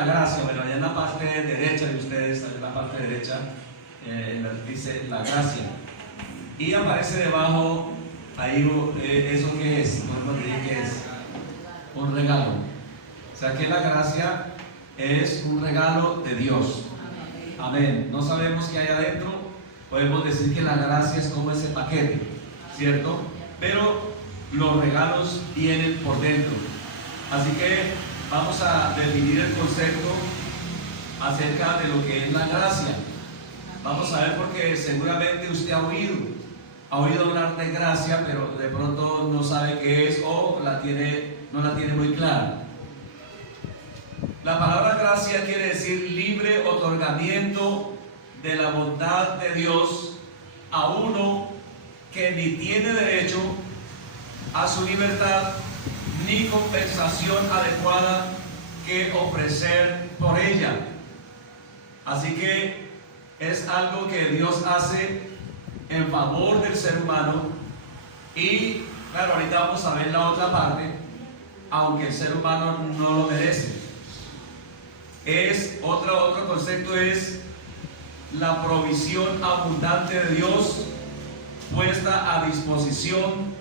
la gracia? Bueno, allá en la parte derecha de ustedes, en la parte derecha, dice la gracia. Y aparece debajo, ahí, ¿eso qué es? ¿Qué es? Un regalo. O sea que la gracia es un regalo de Dios. Amén. No sabemos qué hay adentro. Podemos decir que la gracia es como ese paquete, ¿cierto? Pero los regalos vienen por dentro. Así que vamos a definir el concepto acerca de lo que es la gracia. Vamos a ver, porque seguramente usted ha oído hablar de gracia, pero de pronto no sabe qué es o no la tiene muy clara. La palabra gracia quiere decir libre otorgamiento de la bondad de Dios a uno que ni tiene derecho a su libertad ni compensación adecuada que ofrecer por ella. Así que es algo que Dios hace en favor del ser humano. Y claro, ahorita vamos a ver la otra parte, aunque el ser humano no lo merece. Otro concepto es la provisión abundante de Dios puesta a disposición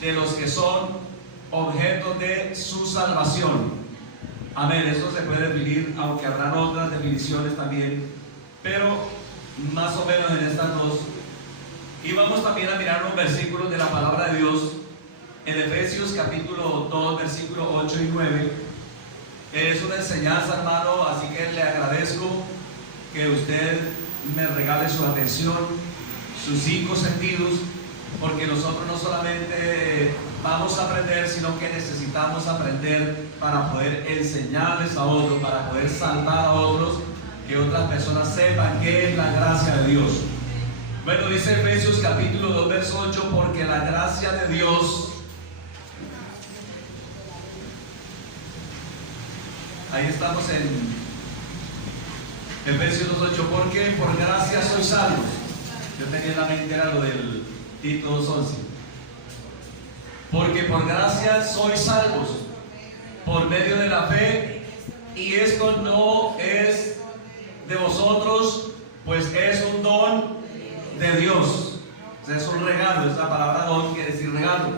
de los que son objetos de su salvación. Amén. Eso se puede definir, aunque habrán otras definiciones también, pero más o menos en estas dos. Y vamos también a mirar unos versículos de la palabra de Dios en Efesios capítulo 2, versículos 8 y 9. Es una enseñanza, hermano, así que le agradezco que usted me regale su atención, sus 5 sentidos, porque nosotros no solamente vamos a aprender, sino que necesitamos aprender para poder enseñarles a otros, para poder salvar a otros, que otras personas sepan qué es la gracia de Dios. Bueno, dice Efesios capítulo 2, verso 8, porque la gracia de Dios, ahí estamos en Efesios 2:8, porque por gracia sois salvos. Yo tenía en la mente era lo del Tito 2:11. Porque por gracia sois salvos por medio de la fe, y esto no es de vosotros, pues es un don de Dios. O sea, es un regalo. Esta palabra don quiere decir regalo.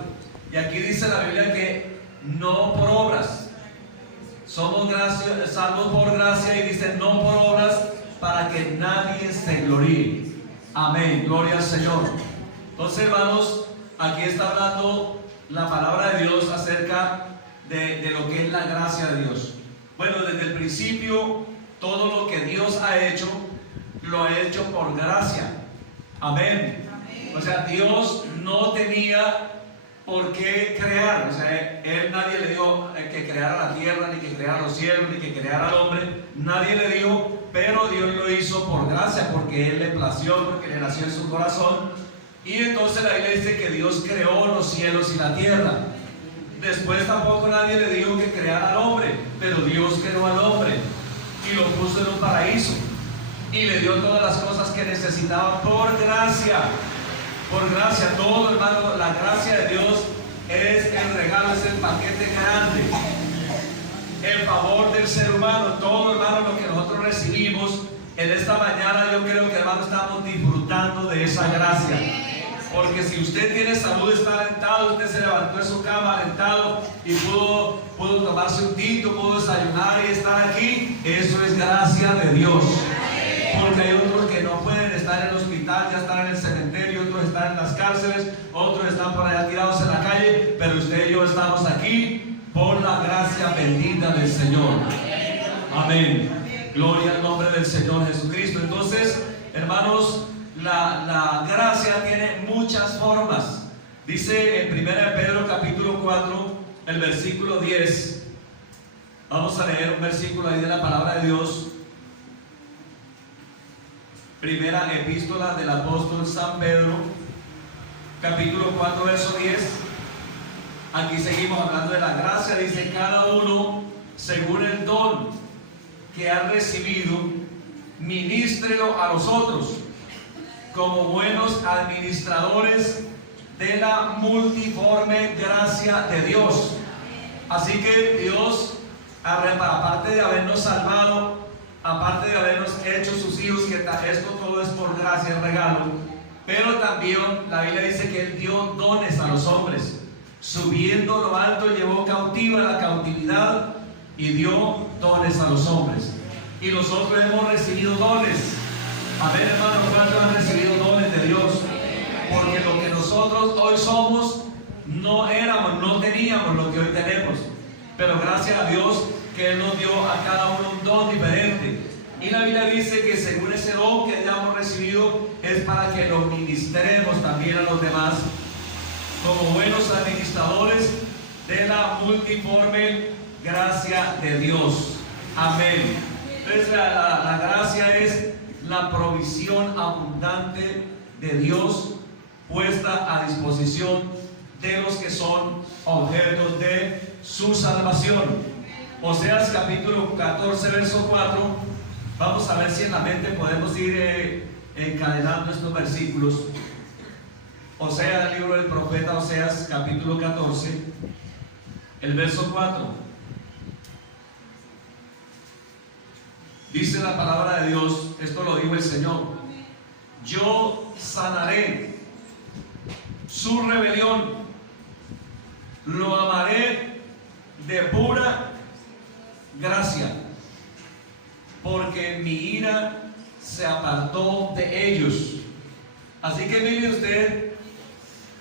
Y aquí dice la Biblia que no por obras. Somos salvos por gracia, y dice no por obras, para que nadie se gloríe. Amén, gloria al Señor. Entonces, hermanos, aquí está hablando la palabra de Dios acerca de lo que es la gracia de Dios. Bueno, desde el principio, todo lo que Dios ha hecho, lo ha hecho por gracia. Amén. O sea, Dios no tenía por qué crear. O sea, nadie le dijo que creara la tierra, ni que creara los cielos, ni que creara al hombre. Nadie le dijo, pero Dios lo hizo por gracia, porque Él le plació, porque le nació en su corazón. Y entonces la Biblia dice que Dios creó los cielos y la tierra. Después tampoco nadie le dijo que creara al hombre, pero Dios creó al hombre y lo puso en un paraíso y le dio todas las cosas que necesitaba por gracia. Por gracia, todo, hermano, la gracia de Dios es el regalo, es el paquete grande, el favor del ser humano. Todo, hermano, lo que nosotros recibimos en esta mañana, yo creo que, hermano, estamos disfrutando de esa gracia. Porque si usted tiene salud, está alentado, usted se levantó de su cama alentado y pudo tomarse un tinto, pudo desayunar y estar aquí, eso es gracia de Dios. Porque hay otros que no pueden estar en el hospital, ya están en el cementerio, otros están en las cárceles, otros están por allá tirados en la calle, pero usted y yo estamos aquí por la gracia bendita del Señor. Amén. Gloria al nombre del Señor Jesucristo. Entonces, hermanos, la gracia tiene muchas formas. Dice en 1 Pedro capítulo 4, el versículo 10. Vamos a leer un versículo ahí de la palabra de Dios. Primera epístola del apóstol San Pedro, capítulo 4, verso 10. Aquí seguimos hablando de la gracia. Dice: cada uno según el don que ha recibido, ministrelo a los otros como buenos administradores de la multiforme gracia de Dios. Así que Dios aparte de habernos salvado, aparte de habernos hecho sus hijos, que esto todo es por gracia, es regalo, pero también la Biblia dice que Él dio dones a los hombres. Subiendo lo alto, llevó cautiva la cautividad y dio dones a los hombres. Y nosotros hemos recibido dones. A ver, hermanos, ¿cuántos han recibido dones de Dios? Porque lo que nosotros hoy somos, no teníamos lo que hoy tenemos. Pero gracias a Dios que Él nos dio a cada uno un don diferente. Y la Biblia dice que según ese don que hayamos recibido, es para que lo ministremos también a los demás, como buenos administradores de la multiforme gracia de Dios. Amén. Entonces la gracia es la provisión abundante de Dios puesta a disposición de los que son objetos de su salvación. Oseas capítulo 14 verso 4. Vamos a ver si en la mente podemos ir encadenando estos versículos. Oseas, el libro del profeta Oseas capítulo 14, el verso 4. Dice la palabra de Dios, esto lo dijo el Señor: yo sanaré su rebelión, lo amaré de pura gracia, porque mi ira se apartó de ellos. Así que mire usted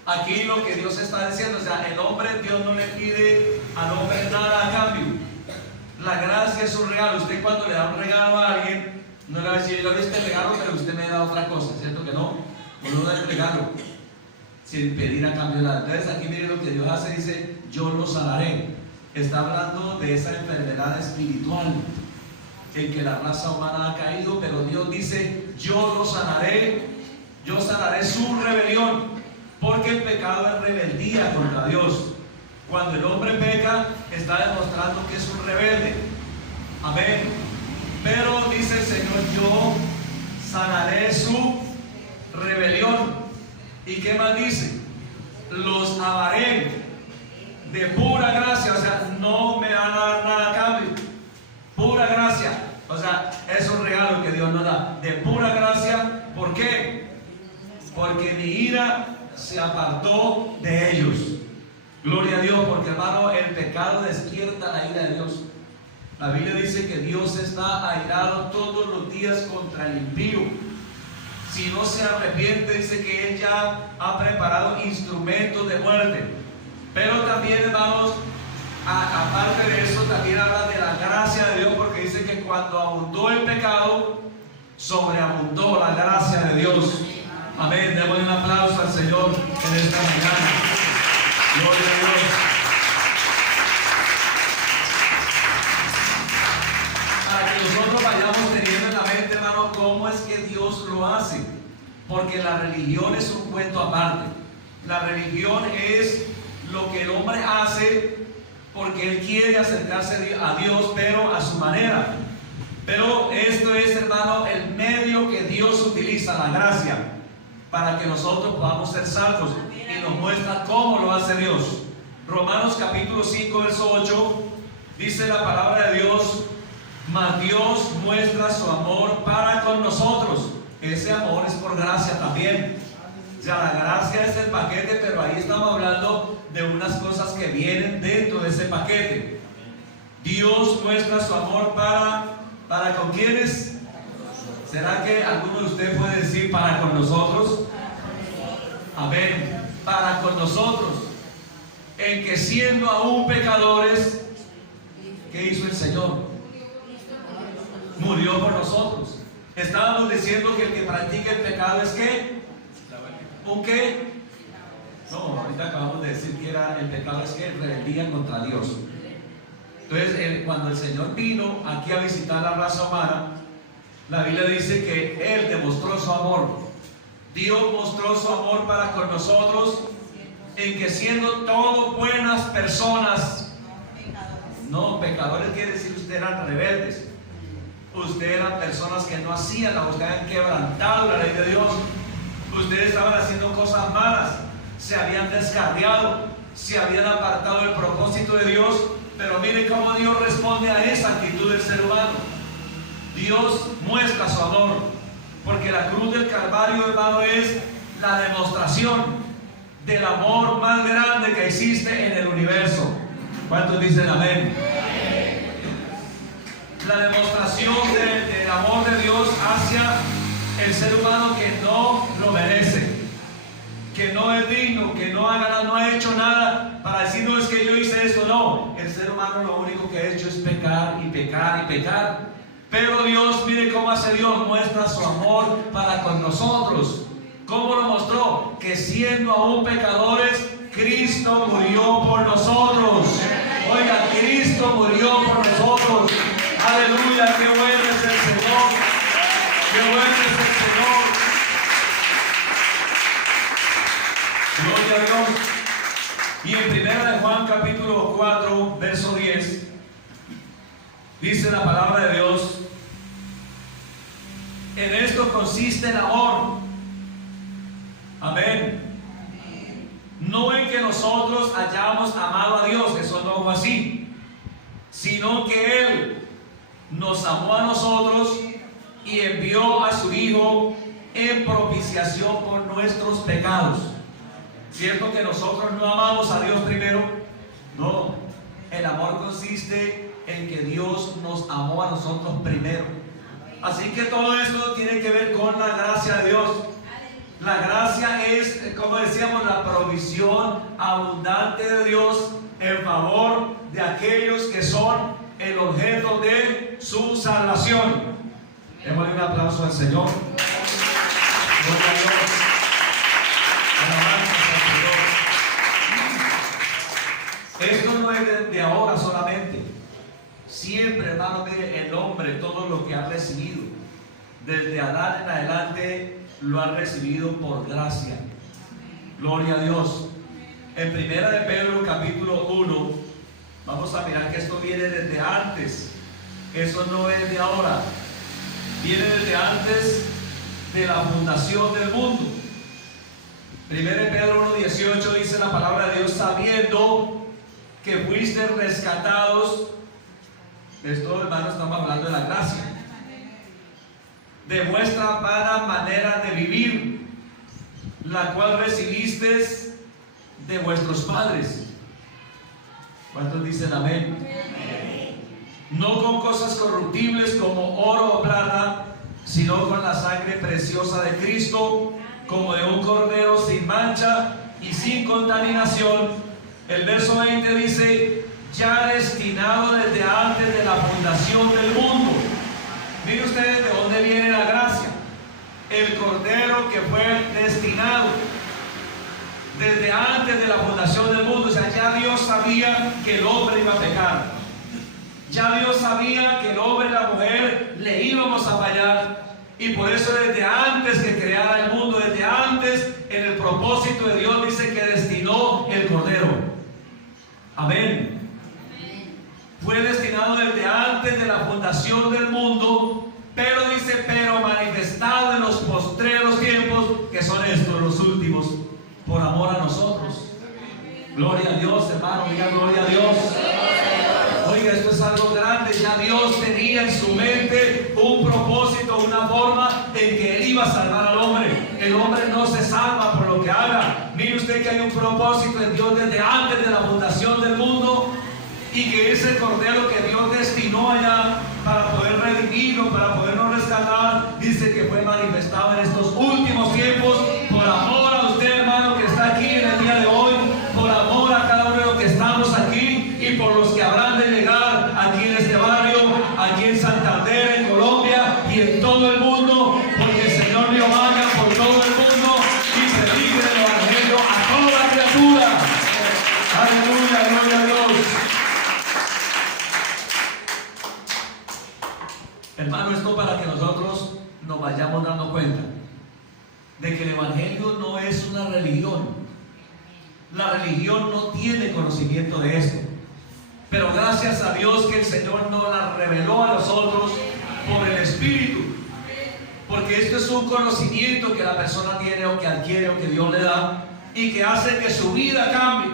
aquí lo que Dios está diciendo. O sea, el hombre, Dios no le pide al hombre nada a cambio. La gracia es un regalo. Usted cuando le da un regalo a alguien, no le va a decir: yo le doy este regalo, pero usted me da otra cosa, ¿cierto que no? Uno da el regalo sin pedir a cambio nada. Entonces aquí mire lo que Dios hace, dice: yo lo sanaré. Está hablando de esa enfermedad espiritual en que la raza humana ha caído, pero Dios dice: yo lo sanaré, yo sanaré su rebelión, porque el pecado es rebeldía contra Dios. Cuando el hombre peca, está demostrando que es un rebelde. Amén. Pero dice el Señor: yo sanaré su rebelión. ¿Y qué más dice? Los amaré de pura gracia. O sea, no me van a dar nada a cambio. Pura gracia. O sea, es un regalo que Dios nos da. De pura gracia. ¿Por qué? Porque mi ira se apartó de ellos. Gloria a Dios, porque hermano, el pecado despierta la ira de Dios. La Biblia dice que Dios está airado todos los días contra el impío. Si no se arrepiente, dice que Él ya ha preparado instrumentos de muerte. Pero también, hermanos, aparte de eso, también habla de la gracia de Dios, porque dice que cuando abundó el pecado, sobreabundó la gracia de Dios. Amén. Démosle un aplauso al Señor en esta mañana. Gloria a Dios. Para que nosotros vayamos teniendo en la mente, hermano, cómo es que Dios lo hace. Porque la religión es un cuento aparte. La religión es lo que el hombre hace porque él quiere acercarse a Dios, pero a su manera. Pero esto es, hermano, el medio que Dios utiliza, la gracia, para que nosotros podamos ser salvos. Y nos muestra cómo lo hace Dios. Romanos capítulo 5 verso 8 dice la palabra de Dios: mas Dios muestra su amor para con nosotros. Ese amor es por gracia también. O sea, la gracia es el paquete, pero ahí estamos hablando de unas cosas que vienen dentro de ese paquete. Dios muestra su amor para con quienes. ¿Será que alguno de ustedes puede decir para con nosotros? Amén. Para con nosotros, en que siendo aún pecadores, ¿qué hizo el Señor? Murió por nosotros. Estábamos diciendo que el que practica el pecado es ¿qué? ¿Un qué? No, ahorita acabamos de decir que el pecado es que rebeldía contra Dios. Entonces, cuando el Señor vino aquí a visitar la raza humana, la Biblia dice que Él demostró su amor. Dios mostró su amor para con nosotros, en que siendo todos buenas personas, no, pecadores quiere decir ustedes eran rebeldes, ustedes eran personas que no hacían la voluntad, habían quebrantado la ley de Dios, ustedes estaban haciendo cosas malas, se habían descarriado, se habían apartado del propósito de Dios, Pero mire cómo Dios responde a esa actitud del ser humano. Dios muestra su amor, porque la cruz del Calvario, hermano, es la demostración del amor más grande que existe en el universo. ¿Cuántos dicen amén? La demostración del amor de Dios hacia el ser humano que no lo merece, que no es digno, que no ha hecho nada para decir, no, es que yo hice esto. No, el ser humano lo único que ha hecho es pecar y pecar y pecar. Pero Dios, mire cómo hace Dios, muestra su amor para con nosotros. ¿Cómo lo mostró? Que siendo aún pecadores, Cristo murió por nosotros. Oiga, Cristo murió por nosotros. Aleluya, qué bueno es el Señor. Qué bueno es el Señor. Gloria a Dios. Y en 1 de Juan capítulo 4, verso 10, dice la palabra de Dios: en esto consiste el amor. Amén. No en que nosotros hayamos amado a Dios, eso no fue así, sino que Él nos amó a nosotros y envió a su Hijo en propiciación por nuestros pecados. ¿Cierto que nosotros no amamos a Dios primero? No, el amor consiste en que Dios nos amó a nosotros primero. Así que todo esto tiene que ver con la gracia de Dios. La gracia es, como decíamos, la provisión abundante de Dios en favor de aquellos que son el objeto de su salvación. Démosle un aplauso al Señor. Gloria a Dios. Esto no es de ahora solamente. Siempre, hermano, mire, el hombre, todo lo que ha recibido desde Adán en adelante, lo ha recibido por gracia. Gloria a Dios. En 1 de Pedro capítulo 1, vamos a mirar que esto viene desde antes. Eso no es de ahora. Viene desde antes de la fundación del mundo. 1 de Pedro 1:18 dice la palabra de Dios: sabiendo que fuiste rescatados. Esto, hermano, estamos hablando de la gracia, de vuestra vana manera de vivir, la cual recibisteis de vuestros padres. ¿Cuántos dicen amén? No con cosas corruptibles como oro o plata, sino con la sangre preciosa de Cristo, como de un cordero sin mancha y sin contaminación. El verso 20 dice: ya destinado desde antes de la fundación del mundo. Miren ustedes de dónde viene la gracia. El cordero que fue destinado desde antes de la fundación del mundo. O sea, ya Dios sabía que el hombre iba a pecar. Ya Dios sabía que el hombre y la mujer le íbamos a fallar. Y por eso desde antes que creara el mundo, desde antes, en el propósito de Dios dice que destinó el cordero. Amén. Fue destinado desde antes de la fundación del mundo, pero dice, pero manifestado en los postreros tiempos, que son estos los últimos, por amor a nosotros. Gloria a Dios, hermano, diga gloria a Dios. Oiga, esto es algo grande. Ya Dios tenía en su mente un propósito, una forma en que Él iba a salvar al hombre. El hombre no se salva por lo que haga. Mire usted que hay un propósito en Dios desde antes de la fundación del mundo, y que ese cordero que Dios destinó allá para poder redimirnos, para podernos rescatar, dice que fue manifestado en estos últimos tiempos por amor a usted, hermano, que está aquí en el día de hoy, por amor a cada uno de los que estamos aquí y por los que habrán de llegar aquí en este barrio, aquí en Santander, en Colombia y en todo el mundo, porque el Señor Dios vaya por todo el mundo y predique el evangelio a toda criatura. Aleluya, gloria a Dios. Hermano, esto para que nosotros nos vayamos dando cuenta de que el evangelio no es una religión. La religión no tiene conocimiento de esto, pero gracias a Dios que el Señor nos la reveló a nosotros por el Espíritu, porque esto es un conocimiento que la persona tiene o que adquiere o que Dios le da y que hace que su vida cambie.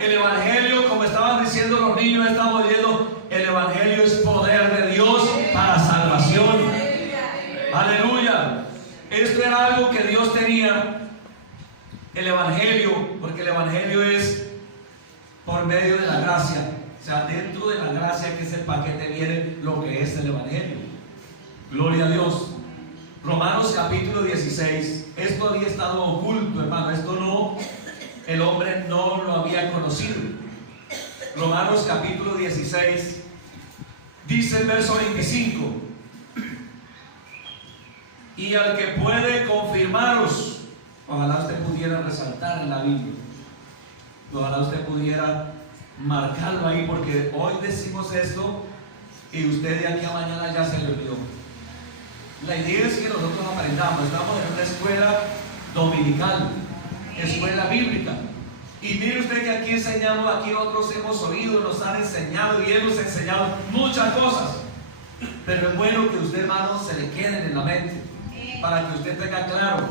El Evangelio, como estaban diciendo los niños, estamos viendo, el Evangelio es poder de Dios para salvación. Aleluya. Esto era algo que Dios tenía, el Evangelio, porque el Evangelio es por medio de la gracia. O sea, dentro de la gracia, que es el paquete, viene lo que es el Evangelio. Gloria a Dios. Romanos capítulo 16. Esto había estado oculto, hermano. Esto no, el hombre no lo había conocido. Romanos capítulo 16. Dice el verso 25. Y al que puede confirmaros, ojalá usted pudiera resaltar en la Biblia, ojalá usted pudiera marcarlo ahí, porque hoy decimos esto y usted de aquí a mañana ya se le olvidó. La idea es que nosotros aprendamos. Estamos en una escuela dominical, escuela bíblica, y mire usted que aquí enseñamos, aquí nosotros hemos oído, nos han enseñado y hemos enseñado muchas cosas, pero es bueno que usted, hermano, se le queden en la mente para que usted tenga claro.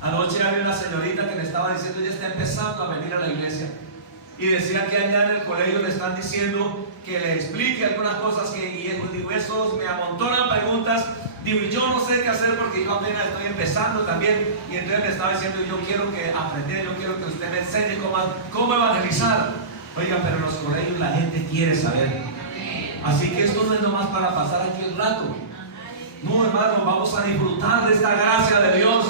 Anoche había una señorita que me estaba diciendo, ella está empezando a venir a la iglesia, y decía que allá en el colegio le están diciendo que le explique algunas cosas y digo, eso me amontonan preguntas. Digo, yo no sé qué hacer porque yo apenas estoy empezando también. Y entonces me estaba diciendo, yo quiero que aprender, yo quiero que usted me enseñe cómo evangelizar. Oiga, pero en los colegios la gente quiere saber. Así que esto no es nomás para pasar aquí el rato. No, hermano, vamos a disfrutar de esta gracia de Dios.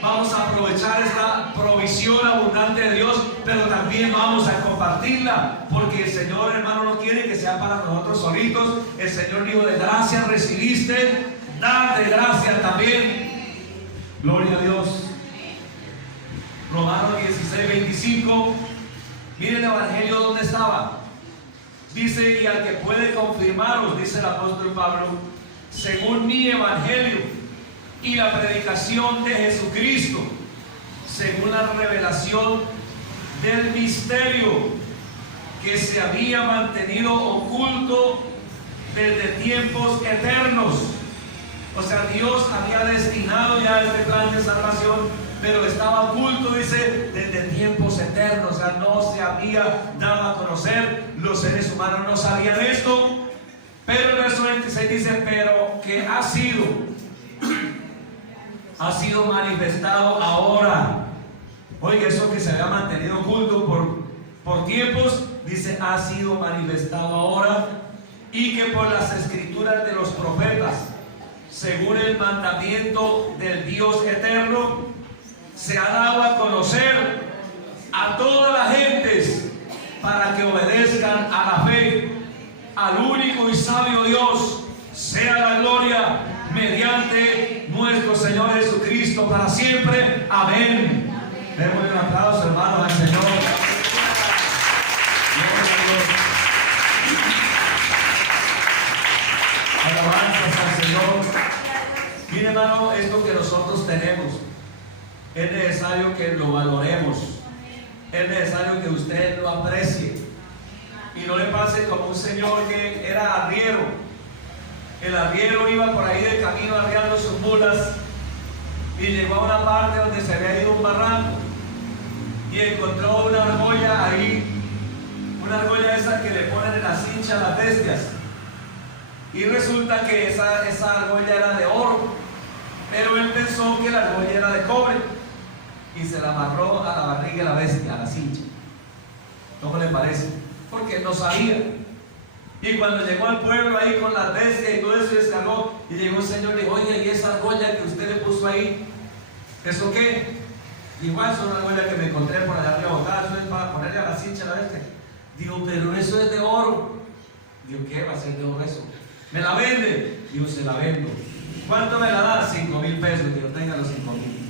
Vamos a aprovechar esta provisión abundante de Dios, pero también vamos a compartirla, porque el Señor, hermano, no quiere que sea para nosotros solitos. El Señor dijo, de gracia recibiste, dad de gracia también. Gloria a Dios. Romanos 16, 25. Miren el Evangelio donde estaba. Dice, y al que puede confirmaros, dice el apóstol Pablo, según mi Evangelio y la predicación de Jesucristo, según la revelación del misterio que se había mantenido oculto desde tiempos eternos. O sea, Dios había destinado ya este plan de salvación, pero estaba oculto, dice, desde tiempos eternos. O sea, no se había dado a conocer, los seres humanos no sabían esto. Pero el verso 26 dice, pero que ha sido manifestado ahora. Oiga, eso que se había mantenido oculto por tiempos, dice, ha sido manifestado ahora, y que por las escrituras de los profetas, según el mandamiento del Dios eterno, se ha dado a conocer a todas las gentes, para que obedezcan a la fe, al único y sabio Dios, sea la gloria mediante nuestro Señor Jesucristo para siempre. Amén. Démosle un aplauso, hermanos, al Señor. Alabanzas al Señor. Mire, hermano, esto que nosotros tenemos es necesario que lo valoremos. Es necesario que usted lo aprecie y no le pase como un señor que era arriero. El arriero iba por ahí de camino arriando sus mulas y llegó a una parte donde se había ido un barranco y encontró una argolla ahí, una argolla esa que le ponen en la cincha a las bestias, y resulta que esa argolla era de oro, pero él pensó que la argolla era de cobre y se la amarró a la barriga de la bestia, a la cincha. ¿Cómo le parece? Porque él no sabía. Y cuando llegó al pueblo ahí con las bestias y todo eso, descargó, y llegó el Señor y le dijo, oye, ¿y esa argolla que usted le puso ahí, eso qué? Dijo, es una argolla que me encontré por allá arriba botada, eso es para ponerle a la cincha a la bestia. Digo, pero eso es de oro. Digo, ¿qué va a ser de oro eso? ¿Me la vende? Digo, se la vendo. ¿Cuánto me la da? 5,000 pesos. Digo, tenga los 5,000.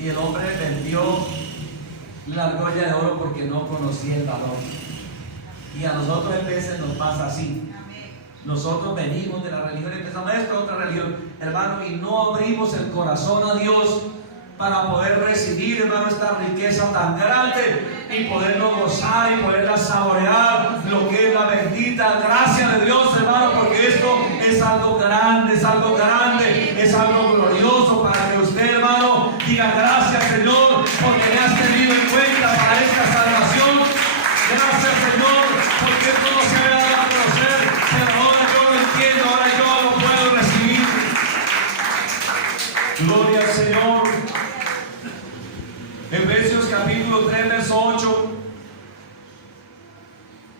Y el hombre vendió la argolla de oro porque no conocía el valor. Y a nosotros a veces nos pasa así. Nosotros venimos de la religión y empezamos esta otra religión, hermano, y no abrimos el corazón a Dios para poder recibir, hermano, esta riqueza tan grande y poderlo gozar y poderla saborear, lo que es la bendita gracia de Dios, hermano, porque esto es algo grande, es algo grande, es algo glorioso para que usted, hermano, diga gracias, Señor, porque me has tenido en cuenta para esta salvación. Gloria al Señor. Efesios capítulo 3, verso 8.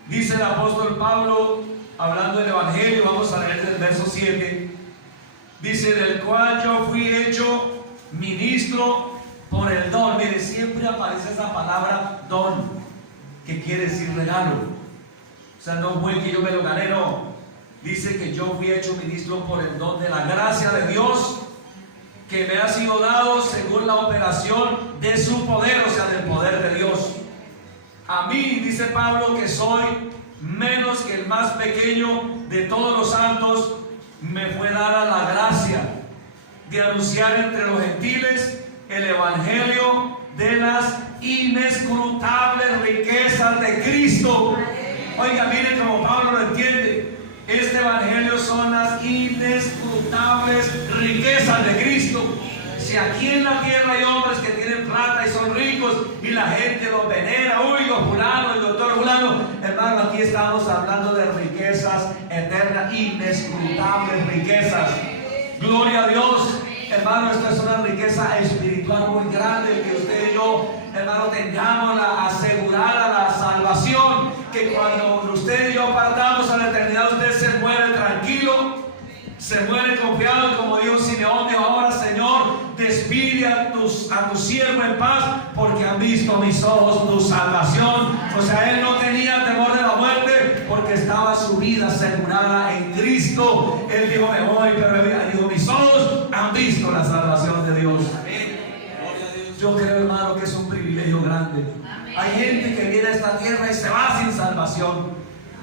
Dice el apóstol Pablo, hablando del Evangelio, vamos a leer del verso 7. Dice, del cual yo fui hecho ministro por el don. Mire, siempre aparece esa palabra don, que quiere decir regalo. O sea, no fue que yo me lo gané, no. Dice que yo fui hecho ministro por el don de la gracia de Dios, que me ha sido dado según la operación de su poder, o sea, del poder de Dios. A mí, dice Pablo, que soy menos que el más pequeño de todos los santos, me fue dada la gracia de anunciar entre los gentiles el evangelio de las inescrutables riquezas de Cristo. Oiga, miren como Pablo lo entiende. Este evangelio son las inescrutables riquezas de Cristo. Si aquí en la tierra hay hombres que tienen plata y son ricos y la gente los venera, uy, los fulanos, el doctor fulano, hermano, aquí estamos hablando de riquezas eternas, inescrutables riquezas. Gloria a Dios. Hermano, esta es una riqueza espiritual muy grande, que usted y yo, hermano, tengamos la asegurada la salvación, que cuando usted y yo partamos a la eternidad, usted se muere tranquilo, se muere confiado, como dijo Simeón de ahora, Señor, despide a tu siervo en paz, porque han visto mis ojos tu salvación. O sea, él no tenía temor de la muerte, porque estaba su vida asegurada en Cristo. Él dijo, me voy, pero él dijo, mis ojos han visto la salvación de Dios. Yo creo, hermano, que es un privilegio grande. Hay gente que viene a esta tierra y se va sin salvación,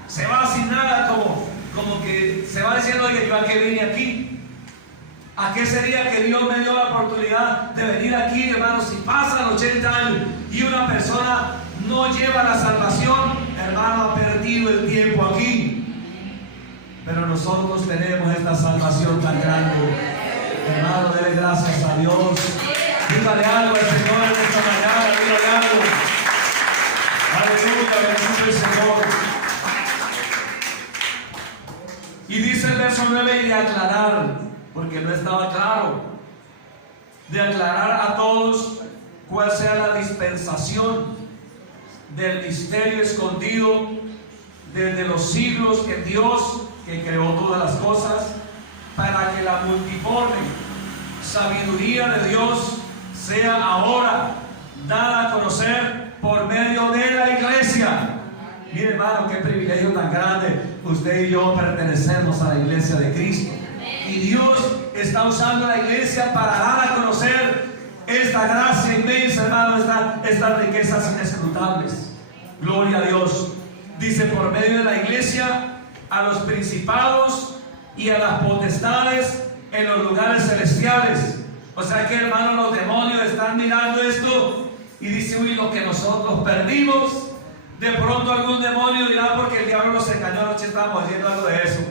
se va sin nada, como que se va diciendo, oye, yo a qué vine aquí. ¿A qué sería que Dios me dio la oportunidad de venir aquí, hermano? Si pasan 80 años y una persona no lleva la salvación, hermano, ha perdido el tiempo aquí. Pero nosotros tenemos esta salvación tan grande. Hermano, dele gracias a Dios. Dígale algo al Señor en esta mañana, dígale algo. Aleluya, bendito el Señor. Y dice el verso 9, y de aclarar, porque no estaba claro, de aclarar a todos cuál sea la dispensación del misterio escondido desde los siglos en Dios, que creó todas las cosas, para que la multiforme sabiduría de Dios sea ahora dada a conocer por medio de la iglesia. Mire, hermano, qué privilegio tan grande. Usted y yo pertenecemos a la iglesia de Cristo. Y Dios está usando la iglesia para dar a conocer esta gracia inmensa, hermano, estas riquezas inescrutables. Gloria a Dios. Dice, por medio de la iglesia, a los principados y a las potestades en los lugares celestiales. O sea que, hermano, los demonios están mirando esto y dicen, uy, lo que nosotros perdimos. De pronto algún demonio dirá, porque el diablo nos engañó, anoche estábamos oyendo algo de eso.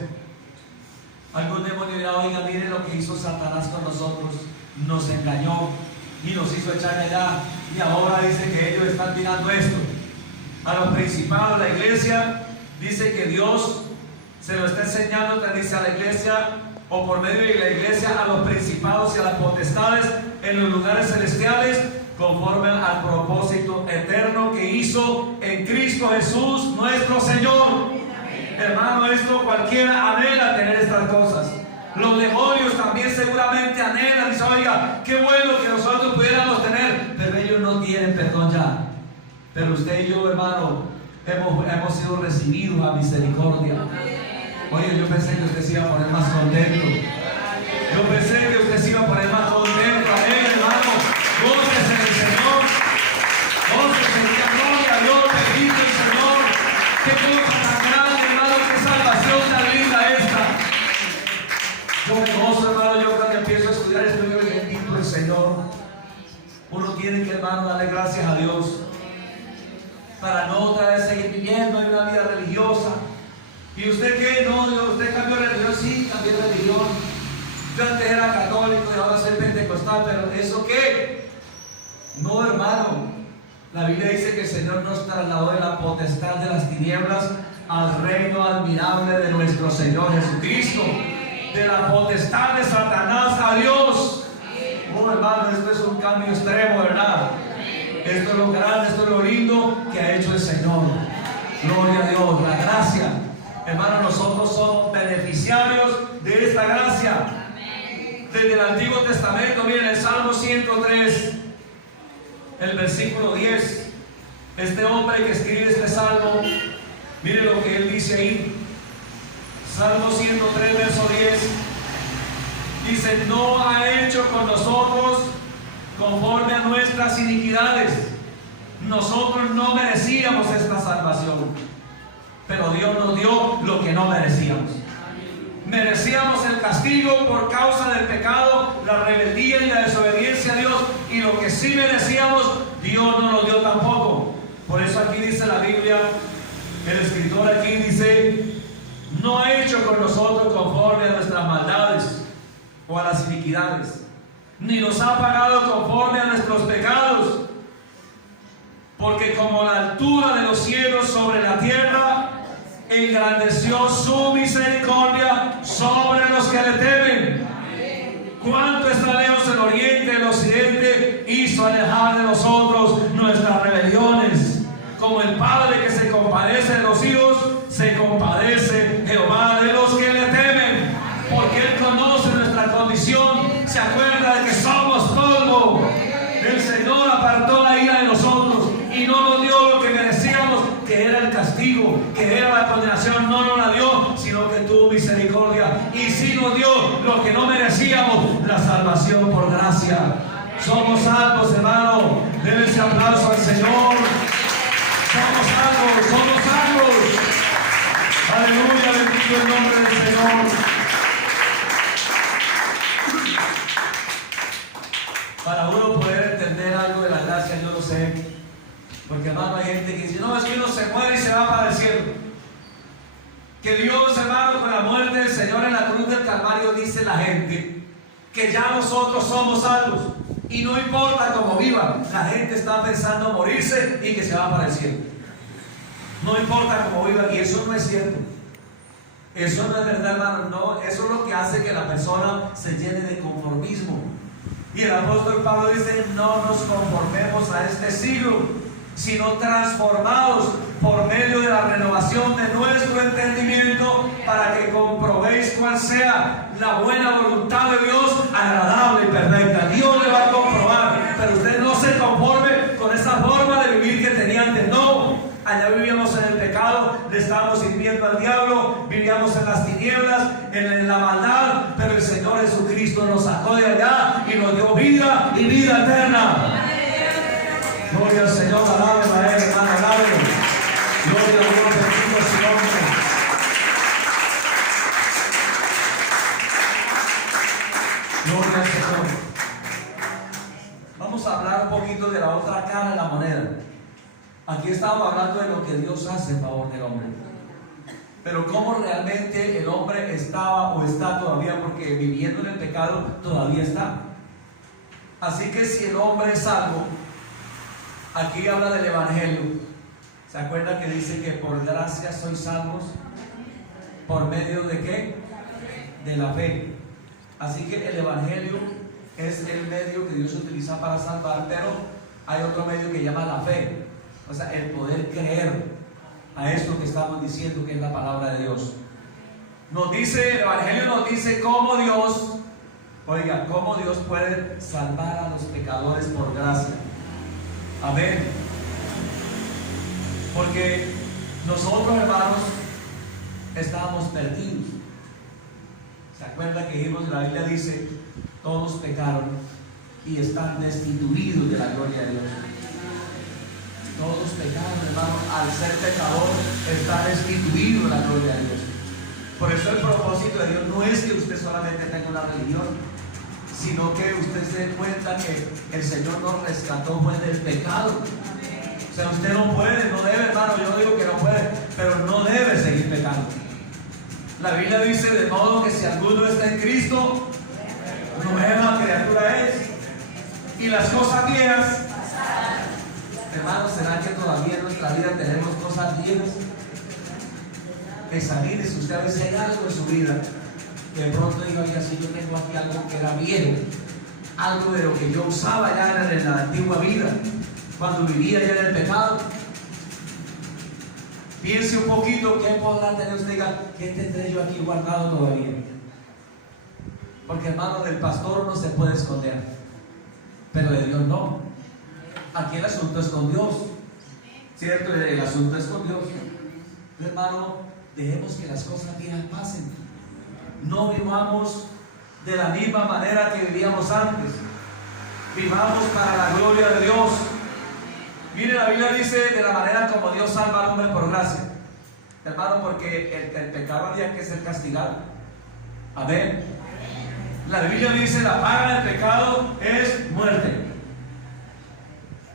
Algún demonio dirá, oiga, miren lo que hizo Satanás con nosotros, nos engañó y nos hizo echar allá, y ahora dice que ellos están mirando esto. A los principados, la iglesia, dice que Dios se lo está enseñando, te dice a la iglesia, o por medio de la iglesia, a los principados y a las potestades en los lugares celestiales, conforme al propósito eterno que hizo en Cristo Jesús nuestro Señor. Hermano, esto cualquiera anhela tener estas cosas. Los demonios también seguramente anhelan. Dicen, oiga, qué bueno que nosotros pudiéramos tener, pero ellos no tienen perdón ya. Pero usted y yo, hermano, hemos sido recibidos a misericordia. Oye, yo pensé que usted se iba a poner más contento. Yo pensé que usted se iba a poner más contento. Amén, hermano. Gócese en el Señor. Gócese en la gloria a Dios. Bendito el Señor. Qué cosa tan grande, hermano. Qué salvación tan linda esta. Yo me gozo, hermano. Yo cuando empiezo a estudiar esto, yo digo, bendito el Señor. Uno tiene que, hermano, darle gracias a Dios para no otra vez seguir viviendo en una vida religiosa. ¿Y usted qué? No, usted cambió de religión. Sí, cambié de religión. Yo antes era católico y ahora soy pentecostal, pero ¿eso qué? No, hermano. La Biblia dice que el Señor nos trasladó de la potestad de las tinieblas al reino admirable de nuestro Señor Jesucristo. De la potestad de Satanás a Dios. Oh, hermano, esto es un cambio extremo, ¿verdad? Esto es lo grande, esto es lo lindo que ha hecho el Señor. Gloria a Dios, la gracia. Hermano, nosotros somos beneficiarios de esta gracia. Desde el Antiguo Testamento, miren, el Salmo 103, el versículo 10. Este hombre que escribe este salmo, miren lo que él dice ahí. Salmo 103, verso 10. Dice: no ha hecho con nosotros conforme a nuestras iniquidades. Nosotros no merecíamos esta salvación, pero Dios nos dio lo que no merecíamos. Merecíamos el castigo por causa del pecado, la rebeldía y la desobediencia a Dios, y lo que sí merecíamos, Dios no nos dio tampoco. Por eso aquí dice la Biblia, el escritor aquí dice: no ha hecho con nosotros conforme a nuestras maldades o a las iniquidades, ni nos ha pagado conforme a nuestros pecados, porque como la altura de los cielos sobre la tierra, engrandeció su misericordia sobre los que le temen. Cuánto está lejos el oriente del occidente, hizo alejar de nosotros nuestras rebeliones. Como el padre que se compadece de los hijos, se compadece Jehová de los que le temen, porque Él conoce nuestra condición, se acuerda de que somos polvo. El Señor apartó la ira de nosotros y no nos dio lo que merecíamos, que era el castigo, que era la condenación. No nos la dio, sino que tuvo misericordia, y sí nos dio lo que no merecíamos, la salvación por gracia. Somos salvos, hermano. Denle ese aplauso al Señor. Somos salvos, somos salvos. Aleluya, bendito el nombre del Señor. Para uno poder entender algo de la gracia, yo lo sé, porque hermano, hay gente que dice: no, es que uno se muere y se va para el cielo. Que Dios, hermano, con la muerte del Señor en la cruz del Calvario, dice la gente que ya nosotros somos salvos, y no importa cómo viva, la gente está pensando morirse y que se va para el cielo. No importa cómo viva, y eso no es cierto. Eso no es verdad, hermano. No, eso es lo que hace que la persona se llene de conformismo. Y el apóstol Pablo dice: no nos conformemos a este siglo, sino transformados por medio de la renovación de nuestro entendimiento, para que comprobéis cuál sea la buena voluntad de Dios, agradable y perfecta. Dios le va a comprobar, pero usted no se conforme con esa forma de vivir que tenía antes. No, allá vivíamos en el pecado, le estábamos sirviendo al diablo, vivíamos en las tinieblas, en la maldad, pero el Señor Jesucristo nos sacó de allá y nos dio vida y vida eterna. Gloria al Señor, alaben a Él, hermano, alaben. Gloria a Dios, bendito su nombre. Gloria al Señor. Vamos a hablar un poquito de la otra cara de la moneda. Aquí estamos hablando de lo que Dios hace en favor del hombre, pero cómo realmente el hombre estaba o está todavía, porque viviendo en el pecado todavía está. Así que si el hombre es salvo, aquí habla del Evangelio. ¿Se acuerda que dice que por gracia sois salvos? ¿Por medio de qué? De la fe. Así que el Evangelio es el medio que Dios utiliza para salvar, pero hay otro medio que llama la fe. O sea, el poder creer a esto que estamos diciendo, que es la palabra de Dios. Nos dice, el Evangelio nos dice cómo Dios, oiga, cómo Dios puede salvar a los pecadores por gracia. Amén. Porque nosotros, hermanos, estábamos perdidos. ¿Se acuerda que dijimos, la Biblia dice: todos pecaron y están destituidos de la gloria de Dios? Todos pecaron, hermano. Al ser pecador, está destituido de la gloria de Dios. Por eso el propósito de Dios no es que usted solamente tenga una religión, sino que usted se dé cuenta que el Señor nos rescató pues del pecado. O sea, usted no puede, no debe, hermano. Yo no digo que no puede, pero no debe seguir pecando. La Biblia dice: de modo que si alguno está en Cristo, nueva criatura es, y las cosas viejas. Hermanos, ¿será que todavía en nuestra vida tenemos cosas viejas? Examínese usted a ver si hay algo en su vida que de pronto diga: oiga, si yo tengo aquí algo que era viejo, algo de lo que yo usaba ya en la antigua vida, cuando vivía ya en el pecado. Piense un poquito qué podrá tener usted, diga, ¿qué tendré yo aquí guardado todavía? Porque hermano, del pastor no se puede esconder, pero de Dios no. Aquí el asunto es con Dios, ¿cierto? El asunto es con Dios. Hermano, dejemos que las cosas viejas pasen. No vivamos de la misma manera que vivíamos antes. Vivamos para la gloria de Dios. Mire, la Biblia dice de la manera como Dios salva al hombre por gracia. Hermano, porque el pecado había que ser castigado. Amén. La Biblia dice la paga del pecado es muerte.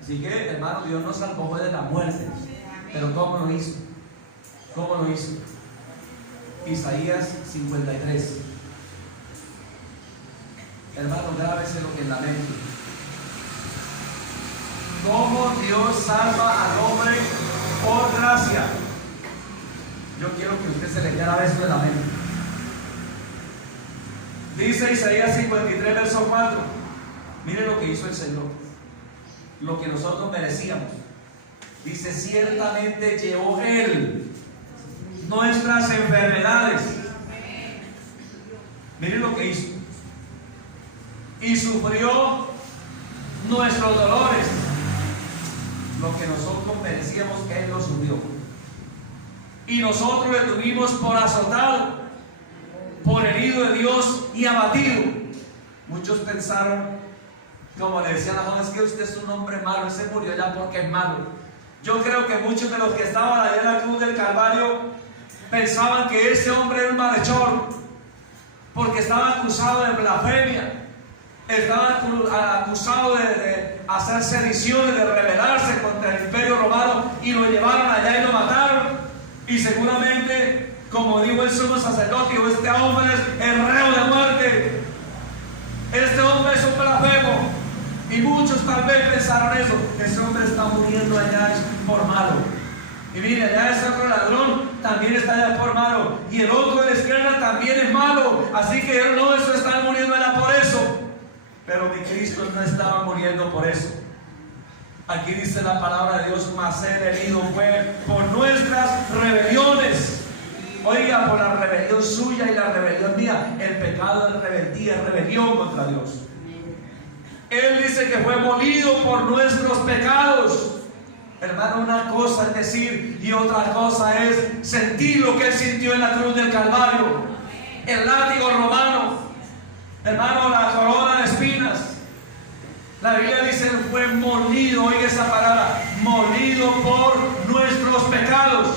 Así que, hermano, Dios nos salvó de la muerte. Pero ¿cómo lo hizo? ¿Cómo lo hizo? Isaías 53. Hermano, grábeselo en la mente. ¿Cómo Dios salva al hombre por gracia? Yo quiero que usted se le grabe esto en la mente. Dice Isaías 53, verso 4. Mire lo que hizo el Señor, lo que nosotros merecíamos. Dice, ciertamente llevó Él nuestras enfermedades. Mire lo que hizo. Y sufrió nuestros dolores. Lo que nosotros merecíamos, Él lo sufrió. Y nosotros le tuvimos por azotado, por herido de Dios y abatido. Muchos pensaron, como le decían a Juan, es que usted es un hombre malo, él se murió ya porque es malo. Yo creo que muchos de los que estaban allá en la cruz del Calvario pensaban que ese hombre era un malhechor, porque estaba acusado de blasfemia, estaba acusado de hacer sediciones, de rebelarse contra el imperio romano, y lo llevaron allá y lo mataron. Y seguramente, como dijo el sumo sacerdote, dijo, este hombre es el reo de muerte, este hombre es un blasfemo. Y muchos tal vez pensaron eso, ese hombre está muriendo allá por malo. Y mire, allá ese otro ladrón también está allá por malo, y el otro de la izquierda también es malo, así que no, eso están muriendo allá por eso. Pero mi Cristo no estaba muriendo por eso. Aquí dice la palabra de Dios, mas Él herido fue por nuestras rebeliones. Oiga, por la rebelión suya y la rebelión mía. El pecado es rebeldía, es rebelión contra Dios. Él dice que fue molido por nuestros pecados. Hermano, una cosa es decir y otra cosa es sentir lo que Él sintió en la cruz del Calvario. El látigo romano, hermano, la corona de espinas. La Biblia dice, Él fue molido, oiga esa palabra, molido por nuestros pecados.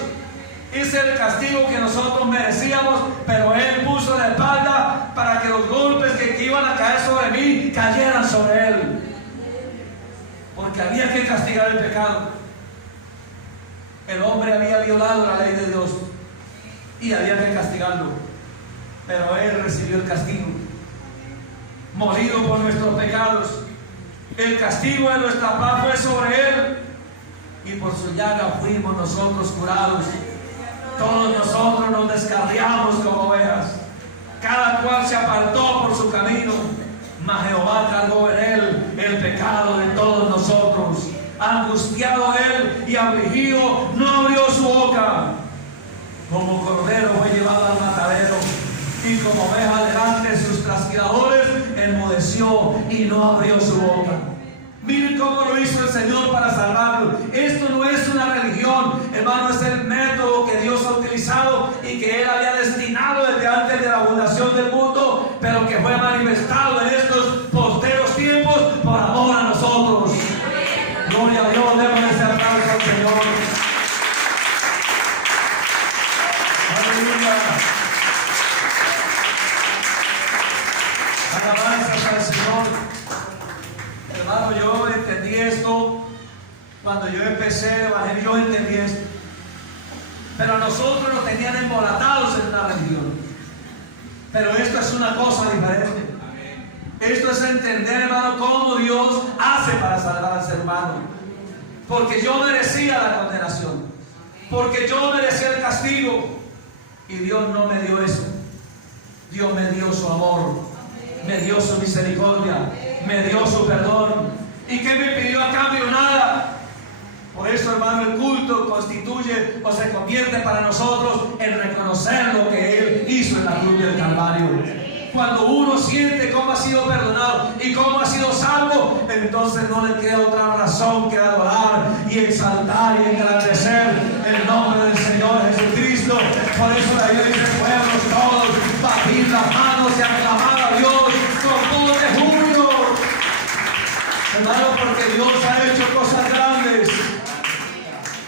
Es el castigo que nosotros merecíamos, pero Él puso la espalda para que los golpes que iban a caer sobre mí cayeran sobre Él. Porque había que castigar el pecado. El hombre había violado la ley de Dios y había que castigarlo, pero Él recibió el castigo, molido por nuestros pecados. El castigo de nuestra paz fue sobre Él, y por su llaga fuimos nosotros curados. Todos nosotros nos descarriamos como ovejas, cada cual se apartó por su camino, mas Jehová cargó en Él el pecado de todos nosotros. Angustiado Él y afligido, no abrió su boca. Como cordero fue llevado al matadero, y como oveja delante de sus trasquiladores, enmudeció y no abrió su boca. Miren cómo lo hizo el Señor para salvarlo. Esto no es una religión, hermano, es el método que Dios ha utilizado y que Él había destinado desde antes de la fundación del mundo, pero que fue manifestado en estos posteros tiempos por amor a nosotros. Gloria a Dios, démosle ese aplauso al Señor. Aleluya. Alabanzas al Señor. Hermano, yo entendí esto cuando yo empecé el Evangelio, yo entendí esto. Pero a nosotros nos tenían embolatados en una religión. Pero esto es una cosa diferente. Esto es entender, hermano, cómo Dios hace para salvar al ser humano. Porque yo merecía la condenación, porque yo merecía el castigo, y Dios no me dio eso. Dios me dio su amor, me dio su misericordia, me dio su perdón. ¿Y qué me pidió a cambio? Nada. Por eso, hermano, el culto constituye o se convierte para nosotros en reconocer lo que Él hizo en la cruz del Calvario. Cuando uno siente cómo ha sido perdonado y cómo ha sido salvo, entonces no le queda otra razón que adorar y exaltar y engrandecer el nombre del Señor Jesucristo. Por eso la Biblia dice: pueblos todos, batid las manos y aclamad a Dios con voz de júbilo. Hermano, porque Dios ha hecho cosas grandes.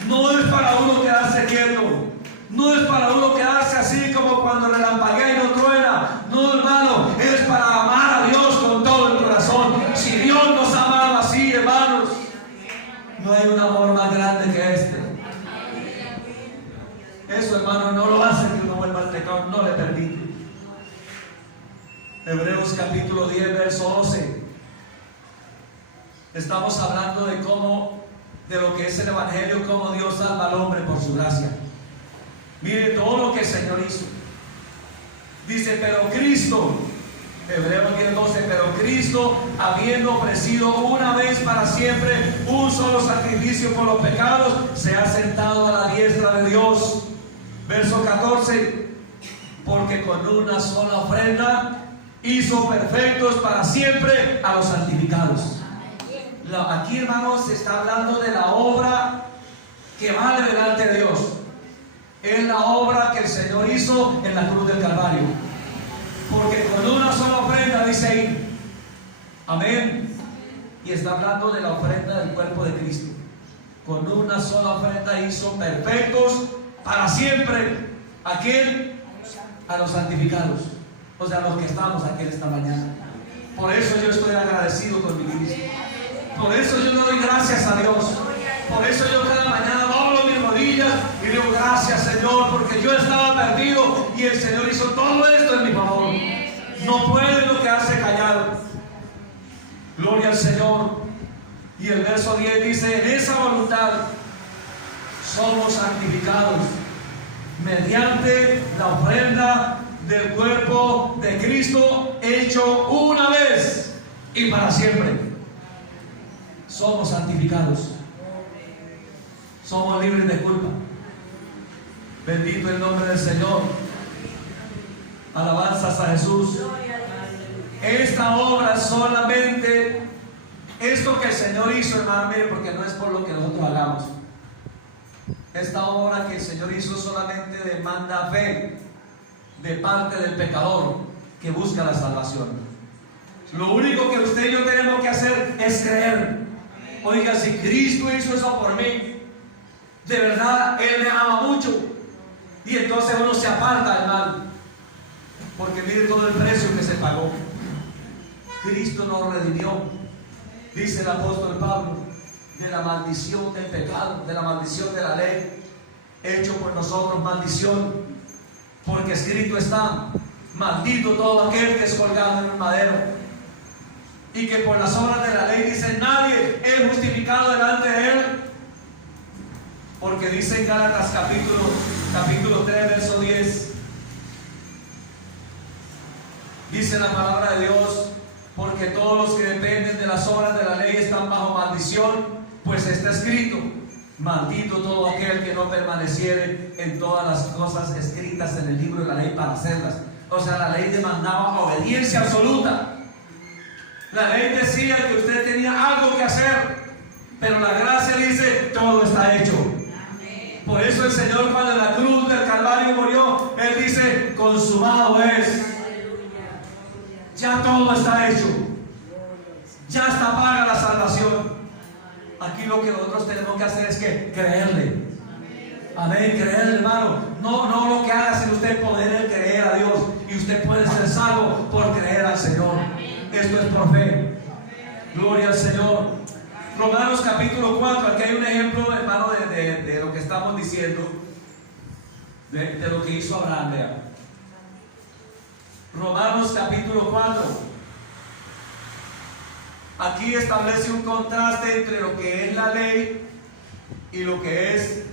No es para uno quedarse quieto. No es para uno quedarse así como cuando relampaguea y no truena. No, hermano, es para amar a Dios con todo el corazón. Si Dios nos ha amado así, hermanos, no hay un amor más grande que este. Eso, hermano, no lo hace que uno vuelva al pecado, no le permite. Hebreos capítulo 10, verso 11. Estamos hablando de lo que es el Evangelio, cómo Dios salva al hombre por su gracia. Mire todo lo que el Señor hizo. Dice: pero Cristo, Hebreos 10:12, pero Cristo, habiendo ofrecido una vez para siempre un solo sacrificio por los pecados, se ha sentado a la diestra de Dios. Verso 14: porque con una sola ofrenda hizo perfectos para siempre a los santificados. Aquí, hermanos, se está hablando de la obra que vale delante de Dios. Es la obra que el Señor hizo en la cruz del Calvario. Porque con una sola ofrenda, dice ahí, amén. Y está hablando de la ofrenda del cuerpo de Cristo. Con una sola ofrenda hizo perfectos para siempre. ¿A quién? A los santificados. O sea, a los que estamos aquí esta mañana. Por eso yo estoy agradecido con mi Cristo. Por eso yo le doy gracias a Dios. Por eso yo cada mañana doblo mis rodillas y digo: gracias, Señor, porque yo estaba perdido y el Señor hizo todo esto en mi favor. No puede uno quedarse callado. Gloria al Señor. Y el verso 10 dice: en esa voluntad somos santificados mediante la ofrenda del cuerpo de Cristo, hecho una vez y para siempre. Somos santificados. Somos libres de culpa. Bendito el nombre del Señor. Alabanzas a Jesús. Esta obra solamente, esto que el Señor hizo, hermano, mire, porque no es por lo que nosotros hagamos. Esta obra que el Señor hizo solamente demanda fe de parte del pecador que busca la salvación. Lo único que usted y yo tenemos que hacer es creer. Oiga, si Cristo hizo eso por mí, de verdad Él me ama mucho. Y entonces uno se aparta del mal, porque mire todo el precio que se pagó. Cristo nos redimió, dice el apóstol Pablo, de la maldición del pecado, de la maldición de la ley, hecho por nosotros maldición, porque escrito está: maldito todo aquel que es colgado en un madero. Y que por las obras de la ley, dice, nadie es justificado delante de Él, porque dice en Gálatas capítulo 3, verso 10, dice la palabra de Dios: porque todos los que dependen de las obras de la ley están bajo maldición, pues está escrito: maldito todo aquel que no permaneciere en todas las cosas escritas en el libro de la ley para hacerlas. O sea, la ley demandaba obediencia absoluta. La ley decía que usted tenía algo que hacer, pero la gracia dice: todo está hecho. Por eso el Señor, cuando en la cruz del Calvario murió, Él dice: consumado es. Ya todo está hecho. Ya está paga la salvación. Aquí lo que nosotros tenemos que hacer es que creerle. Amén, creerle, hermano. No lo que haga sin usted poder creer a Dios. Y usted puede ser salvo por creer al Señor. Esto es por fe. Gloria al Señor. Romanos capítulo 4. Aquí hay un ejemplo, hermano, de lo que estamos diciendo, de lo que hizo Abraham. Vea. Romanos capítulo 4. Aquí establece un contraste entre lo que es la ley y lo que es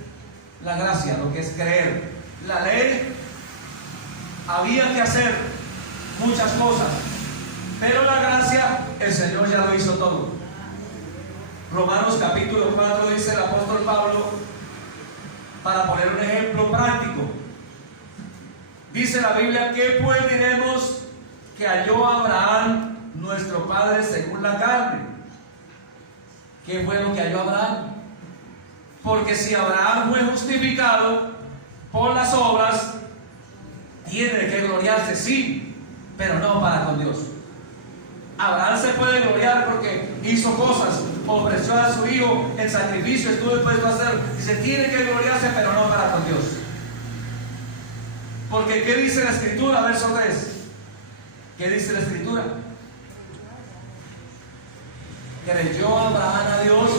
la gracia, lo que es creer. La ley había que hacer muchas cosas, Pero la gracia, el Señor ya lo hizo todo. Romanos capítulo 4 dice el apóstol Pablo, para poner un ejemplo práctico. Dice la Biblia: ¿qué pues diremos que halló Abraham, nuestro padre, según la carne? ¿Qué fue lo que halló Abraham? Porque si Abraham fue justificado por las obras, tiene que gloriarse, sí, pero no para con Dios. Abraham se puede gloriar porque hizo cosas, ofreció a su hijo en sacrificio, estuvo dispuesto a hacer, y se tiene que gloriarse, pero no para con Dios. Porque ¿qué dice la Escritura? Verso 3. ¿Qué dice la Escritura? Creyó Abraham a Dios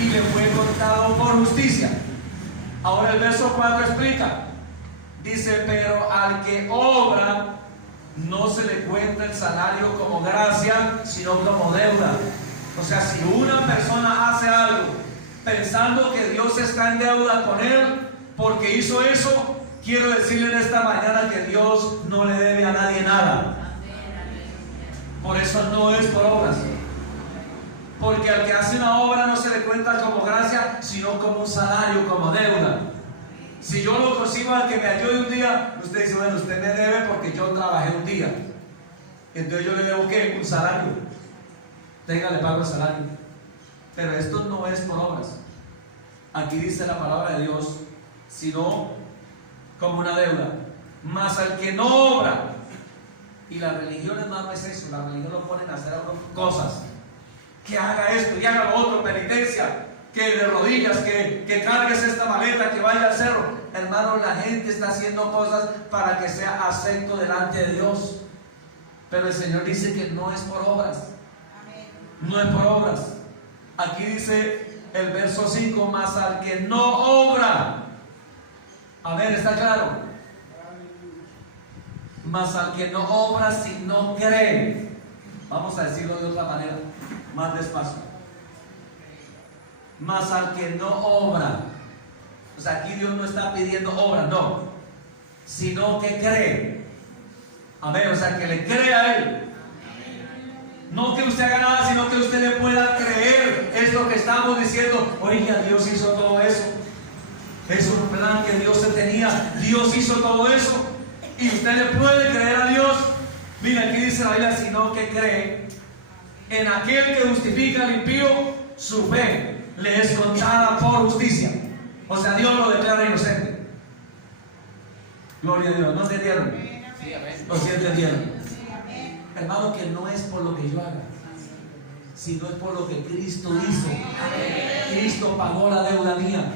y le fue contado por justicia. Ahora el verso 4 explica. Dice: pero al que obra no se le cuenta el salario como gracia, sino como deuda. O sea, si una persona hace algo pensando que Dios está en deuda con él porque hizo eso, quiero decirle en esta mañana que Dios no le debe a nadie nada. Por eso no es por obras. Porque al que hace una obra no se le cuenta como gracia, sino como un salario, como deuda. Si yo lo consigo al que me ayude un día, usted dice: bueno, usted me debe porque yo trabajé un día. Entonces yo le debo ¿qué? Un salario. Tenga, le pago el salario. Pero esto no es por obras. Aquí dice la palabra de Dios, sino como una deuda. Mas al que no obra, y la religión, hermano, es eso. La religión lo ponen a hacer cosas. Que haga esto y haga lo otro, penitencia, que de rodillas, que cargues esta maleta, que vaya al cerro. Hermano, la gente está haciendo cosas para que sea acepto delante de Dios. Pero el Señor dice que no es por obras. No es por obras. Aquí dice el verso 5: mas al que no obra. A ver, ¿está claro? Mas al que no obra, si no cree. Vamos a decirlo de otra manera, más despacio. Mas al que no obra. O sea, aquí Dios no está pidiendo obra, no, sino que cree. Amén. O sea, que le cree a Él. No que usted haga nada, sino que usted le pueda creer. Es lo que estamos diciendo. Oiga, Dios hizo todo eso. Es un plan que Dios se tenía. Dios hizo todo eso. Y usted le puede creer a Dios. Mira, aquí dice la Biblia: sino que cree en aquel que justifica al impío, su fe le es contada por justicia. O sea, Dios lo declara inocente. Gloria a Dios. ¿No se entendieron? ¿O sí entendieron? Hermano, que no es por lo que yo haga, sino es por lo que Cristo hizo. Cristo pagó la deuda mía.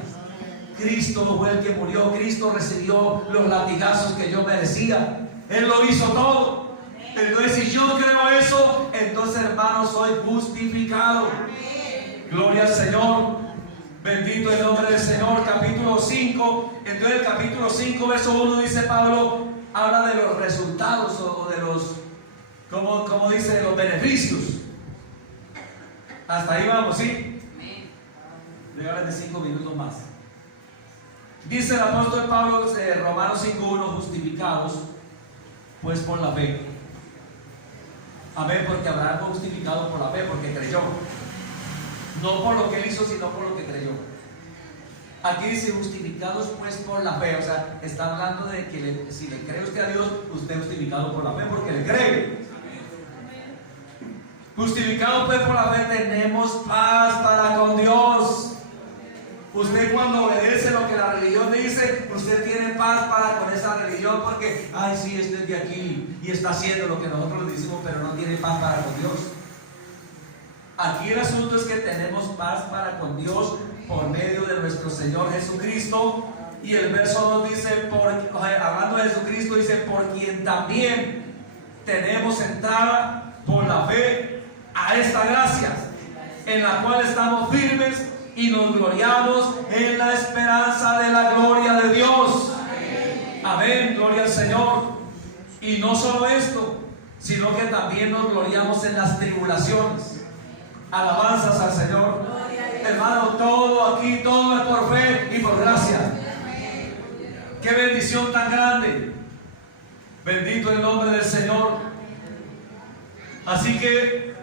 Cristo fue el que murió. Cristo recibió los latigazos que yo merecía. Él lo hizo todo. Entonces, si yo creo eso, entonces, hermano, soy justificado. Gloria al Señor. Bendito el nombre del Señor. Capítulo 5. Entonces, el capítulo 5, verso 1, dice Pablo, habla de los resultados o de los, como dice, de los beneficios. Hasta ahí vamos, ¿sí? Regálame 5 minutos más. Dice el apóstol Pablo, Romanos 5:1, justificados pues por la fe. Amén, porque Abraham fue justificado por la fe, porque creyó. No por lo que él hizo, sino por lo que creyó. Aquí dice justificados pues por la fe. O sea, está hablando de que si le cree usted a Dios, usted es justificado por la fe, porque le cree. Justificados pues por la fe, tenemos paz para con Dios. Usted, cuando obedece lo que la religión dice, usted tiene paz para con esa religión, porque, ay, sí, este es de aquí y está haciendo lo que nosotros le decimos, pero no tiene paz para con Dios. Aquí el asunto es que tenemos paz para con Dios por medio de nuestro Señor Jesucristo. Y el verso 2 dice, hablando de Jesucristo, dice: por quien también tenemos entrada por la fe a esta gracia, en la cual estamos firmes y nos gloriamos en la esperanza de la gloria de Dios. Amén, gloria al Señor. Y no solo esto, sino que también nos gloriamos en las tribulaciones. Alabanzas al Señor. Hermano, todo aquí, todo es por fe y por gracia. Qué bendición tan grande. Bendito el nombre del Señor. Así que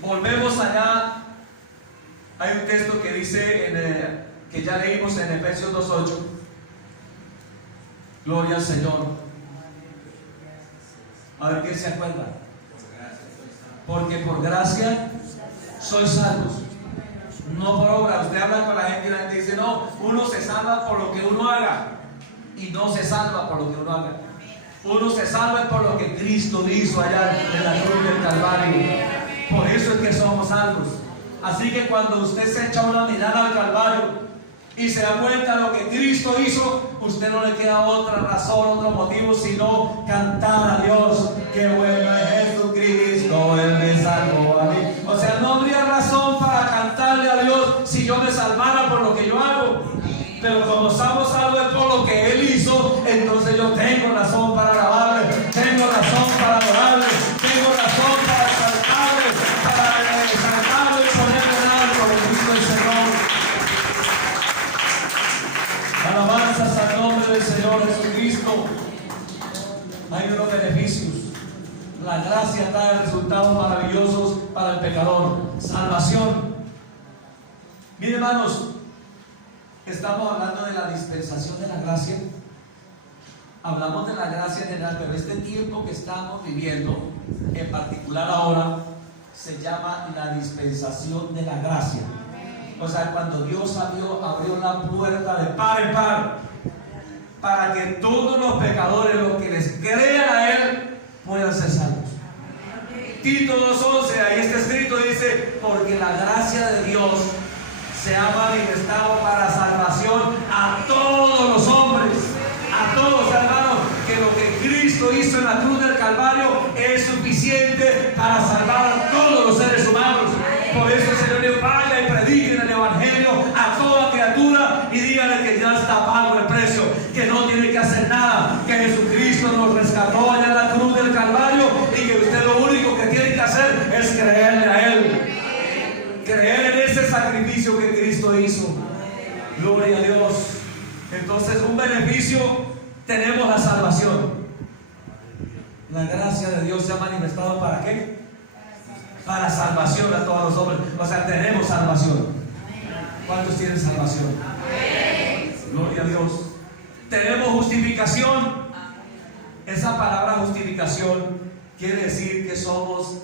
volvemos allá. Hay un texto que dice, que ya leímos en Efesios 2:8. Gloria al Señor. A ver, ¿quién se acuerda? Porque por gracia sois salvos, no por obra. Usted habla con la gente y la gente dice, no, uno se salva por lo que uno haga. Y no se salva por lo que uno haga. Uno se salva por lo que Cristo hizo allá en la cruz del Calvario. Por eso es que somos salvos. Así que cuando usted se echa una mirada al Calvario y se da cuenta de lo que Cristo hizo, usted no le queda otra razón, otro motivo, sino cantar a Dios. Qué bueno es Jesucristo, Él me salvó a mí. O sea, no habría razón para cantarle a Dios si yo me salvara por lo que yo hago. Pero como estamos salvos por lo que Él hizo, entonces yo tengo razón para alabarle, tengo razón para adorarle, tengo razón para exaltarle, para exaltarle y ponerle en alto en Cristo el Señor. Alabanzas al nombre del Señor Jesucristo. Hay unos beneficios. La gracia trae resultados maravillosos para el pecador. Salvación. Miren, hermanos, estamos hablando de la dispensación de la gracia. Hablamos de la gracia general, pero este tiempo que estamos viviendo, en particular ahora, se llama la dispensación de la gracia. O sea, cuando Dios abrió la puerta de par en par, para que todos los pecadores, los que les crean a Él, puedan ser salvos. Tito 2:11, ahí está escrito, dice, porque la gracia de Dios se ha manifestado para salvación a todos los hombres, a todos, hermanos, que lo que Cristo hizo en la cruz del Calvario es suficiente para salvar a todos los seres humanos. Por eso el Señor le vaya y prediquen el Evangelio a toda criatura y díganle que ya está pago el precio, que no tiene que hacer nada, que Jesucristo nos rescató allá en la cruz del Calvario y que usted lo único que tiene que hacer es creerle a Él. Creer en ese sacrificio que Cristo hizo. Gloria a Dios. Entonces, un beneficio, tenemos la salvación. La gracia de Dios se ha manifestado ¿para qué? Para salvación a todos los hombres. O sea, tenemos salvación. ¿Cuántos tienen salvación? Gloria a Dios. Tenemos justificación. Esa palabra justificación quiere decir que somos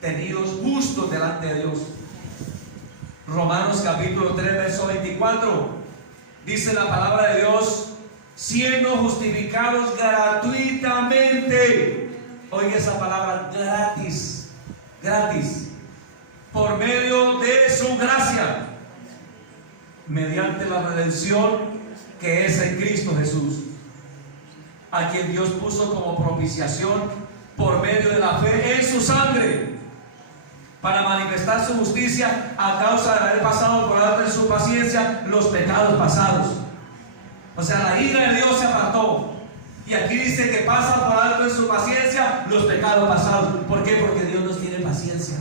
tenidos justos delante de Dios. Romanos capítulo 3 verso 24 dice la palabra de Dios, siendo justificados gratuitamente. Oiga esa palabra, gratis, gratis, por medio de su gracia, mediante la redención que es en Cristo Jesús, a quien Dios puso como propiciación por medio de la fe en su sangre, para manifestar su justicia a causa de haber pasado por alto en su paciencia los pecados pasados. O sea, la ira de Dios se apartó. Y aquí dice que pasa por alto en su paciencia los pecados pasados. ¿Por qué? Porque Dios nos tiene paciencia.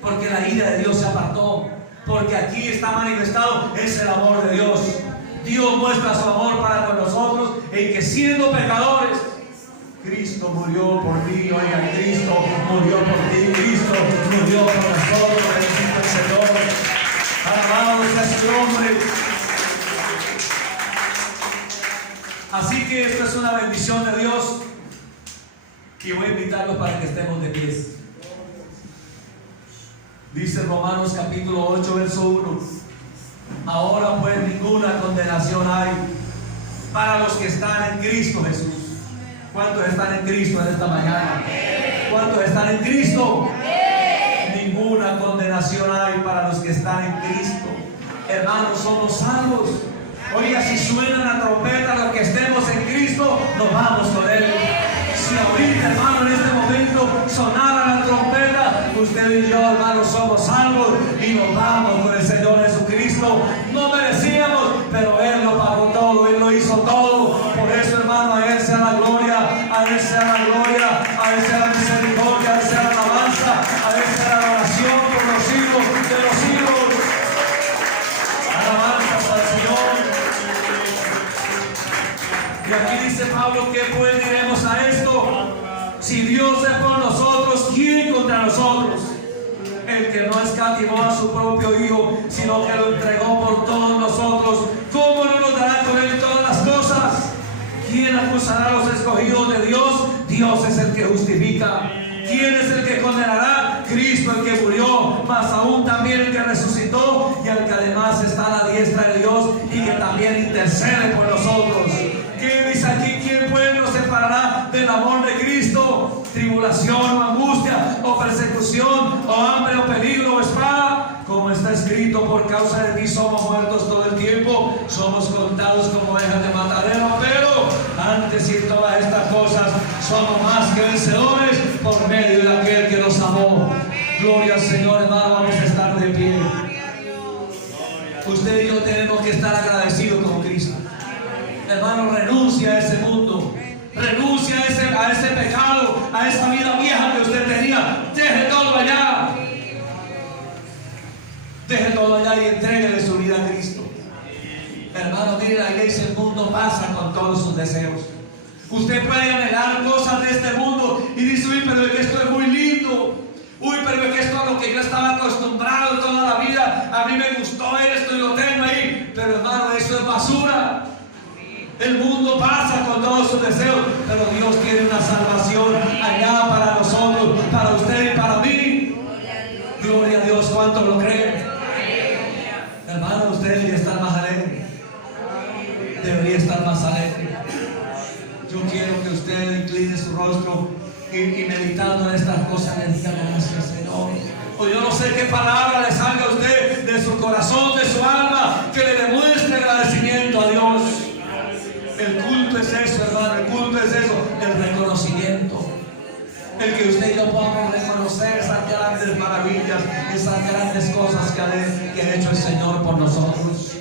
Porque la ira de Dios se apartó. Porque aquí está manifestado es el amor de Dios. Dios muestra su amor para con nosotros en que siendo pecadores, Cristo murió por ti. Oiga, Cristo murió por ti. Cristo murió por nosotros. Bendito el Señor. Alabado sea su nombre. Así que esto es una bendición de Dios. Y voy a invitarlos para que estemos de pies. Dice Romanos capítulo 8 verso 1. Ahora pues ninguna condenación hay para los que están en Cristo Jesús. ¿Cuántos están en Cristo en esta mañana? ¿Cuántos están en Cristo? Ninguna condenación hay para los que están en Cristo. Hermanos, somos salvos. Oiga, si suena la trompeta, los que estemos en Cristo, nos vamos con Él. Si ahorita, hermano, en este momento sonara la trompeta, usted y yo, hermano, somos salvos y nos vamos con el Señor Jesucristo. No merecíamos, pero Él lo pagó todo, Él lo hizo todo. Por eso, hermano, a Él sea la gloria, a Él sea la gloria, a Él sea la misericordia, a Él sea la alabanza, a Él sea la adoración por los siglos de los siglos. Alabanzas al Señor. Y aquí dice Pablo, ¿qué pues diremos a esto? Si Dios es por nosotros, ¿quién contra nosotros? El que no escatimó a su propio Hijo, sino que lo entregó por todos nosotros, ¿cómo no nos dará con Él todas las cosas? ¿Quién acusará a los escogidos de Dios? Dios es el que justifica. ¿Quién es el que condenará? Cristo, el que murió, más aún también el que resucitó, y el que además está a la diestra de Dios y que también intercede por nosotros. ¿Qué dice aquí? ¿Quién pues nos separará del amor de Cristo? ¿Tribulación o angustia o persecución o hambre o peligro o espada? Como está escrito, por causa de ti somos muertos todo el tiempo, somos contados como ovejas de matadero, pero antes y en todas estas cosas somos más que vencedores por medio de aquel que nos amó. Gloria al Señor, hermano. Vamos a estar de pie. Usted y yo tenemos que estar agradecidos con Cristo. Hermano, renuncia a ese mundo, renuncia a ese pecado, a esa vida vieja que usted tenía. Deje todo allá, deje todo allá y entréguele su vida a Cristo. Hermano, mire, la iglesia, el mundo pasa con todos sus deseos. Usted puede anhelar cosas de este mundo y dice: uy, pero es que esto es muy lindo. Uy, pero es que esto es lo que yo estaba acostumbrado toda la vida. A mí me gustó esto y lo tengo ahí. Pero hermano, eso es basura. El mundo pasa con todos sus deseos, pero Dios tiene una salvación allá para nosotros, para usted y para mí. Gloria a Dios. ¿Cuánto lo creen? Hermano, usted debería estar más alegre. Debería estar más alegre. Yo quiero que usted incline su rostro y meditando en estas cosas le diga: gracias, Señor. O yo no sé qué palabra le salga a usted de su corazón, de su alma, que le demuestre agradecimiento a Dios. El culto es eso, hermano. El culto es eso, el reconocimiento. El que usted y yo podamos reconocer esas grandes maravillas, esas grandes cosas que ha hecho el Señor por nosotros.